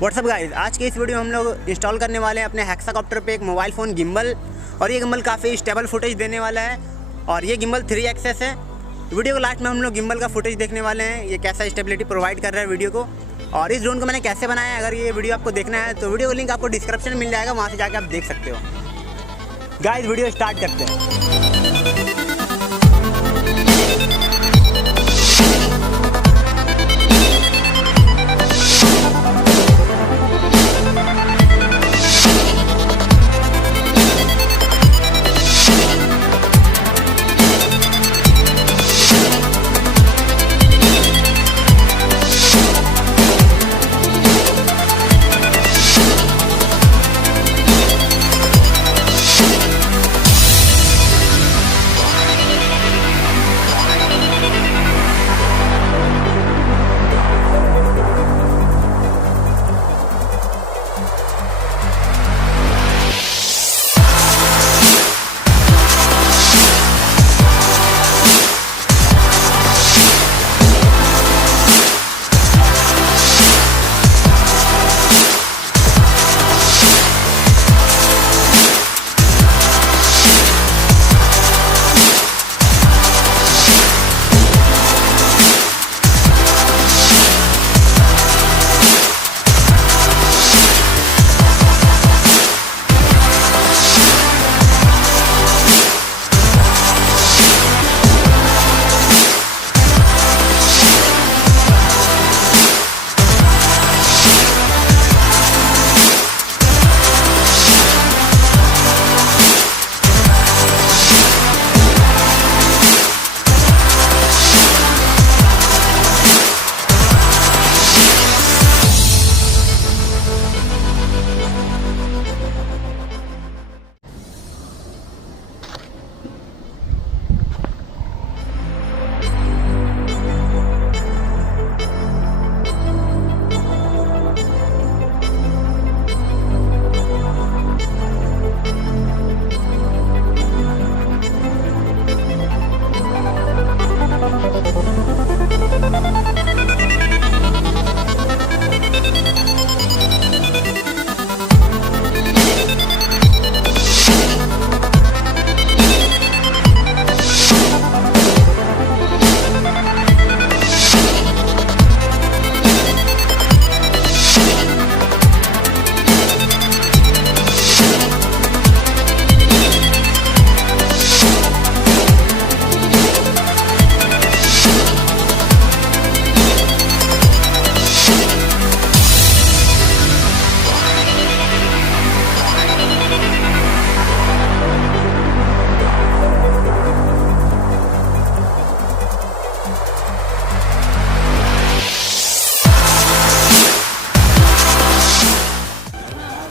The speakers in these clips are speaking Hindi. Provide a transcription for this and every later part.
व्हाट्सअप गाइस, आज के इस वीडियो में हम लोग इंस्टॉल करने वाले हैं अपने हेक्साकॉप्टर पे एक मोबाइल फ़ोन गिम्बल। और ये गिम्बल काफ़ी स्टेबल फुटेज देने वाला है और ये गिम्बल 3 एक्सेस है। वीडियो को लास्ट में हम लोग गिम्बल का फुटेज देखने वाले हैं, ये कैसा स्टेबिलिटी प्रोवाइड कर रहा है वीडियो को, और इस ड्रोन को मैंने कैसे बनाया है। अगर ये वीडियो आपको देखना है तो वीडियो का लिंक आपको डिस्क्रिप्शन में मिल जाएगा, वहाँ से जाकर आप देख सकते हो। गाइस वीडियो स्टार्ट करते हैं।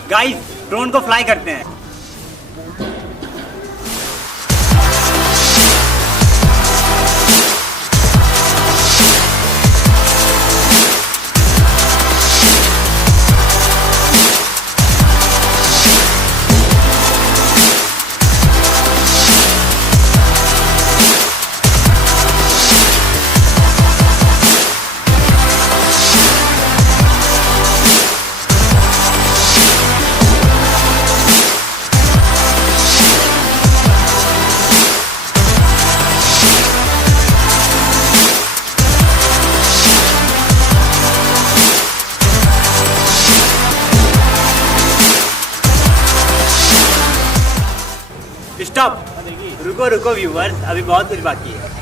गाइस ड्रोन को फ्लाई करते हैं। स्टॉप, रुको रुको व्यूअर्स, अभी बहुत कुछ बाकी है।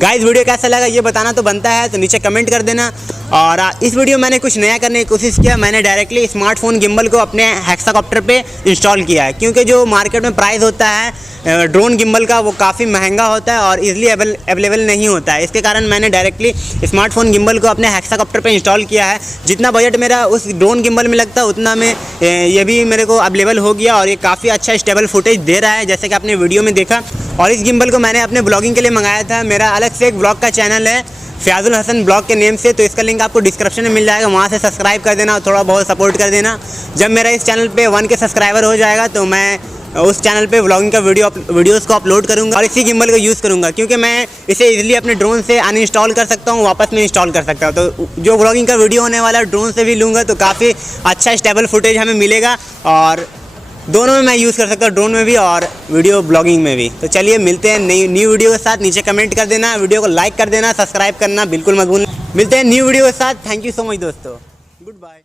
गाइस वीडियो कैसा लगा ये बताना तो बनता है, तो नीचे कमेंट कर देना। और इस वीडियो में मैंने कुछ नया करने की कोशिश किया। मैंने डायरेक्टली स्मार्टफोन गिम्बल को अपने हेक्साकॉप्टर पे इंस्टॉल किया है, क्योंकि जो मार्केट में प्राइस होता है ड्रोन गिम्बल का वो काफ़ी महंगा होता है और इजीली अवेलेबल नहीं होता है। इसके कारण मैंने डायरेक्टली स्मार्टफोन गिम्बल को अपने हेक्साकॉप्टर पे इंस्टॉल किया है। जितना बजट मेरा उस ड्रोन गिम्बल में लगता है उतना में ये भी मेरे को अवेलेबल हो गया और ये काफ़ी अच्छा स्टेबल फुटेज दे रहा है, जैसे कि आपने वीडियो में देखा। और इस गिम्बल को मैंने अपने ब्लॉगिंग के लिए मंगाया था। मेरा अलग से एक ब्लॉग का चैनल है फ़याज़ुल हसन ब्लॉग के नेम से, तो इसका लिंक आपको डिस्क्रिप्शन में मिल जाएगा, वहाँ से सब्सक्राइब कर देना और थोड़ा बहुत सपोर्ट कर देना। जब मेरा इस चैनल पे 1K सब्सक्राइबर हो जाएगा तो मैं उस चैनल पे व्लॉगिंग का वीडियोस को अपलोड करूँगा और इसी गिम्बल को यूज़ करूँगा, क्योंकि मैं इसे इजीली अपने ड्रोन से अनइंस्टॉल कर सकता हूँ, वापस में इंस्टॉल कर सकता हूँ। तो जो व्लॉगिंग का वीडियो होने वाला है ड्रोन से भी लूँगा तो काफ़ी अच्छा स्टेबल फुटेज हमें मिलेगा और दोनों में मैं यूज़ कर सकता हूँ, ड्रोन में भी और वीडियो ब्लॉगिंग में भी। तो चलिए मिलते हैं न्यू वीडियो के साथ। नीचे कमेंट कर देना, वीडियो को लाइक कर देना, सब्सक्राइब करना बिल्कुल मत भूलना। मिलते हैं न्यू वीडियो के साथ। थैंक यू सो मच दोस्तों, गुड बाय।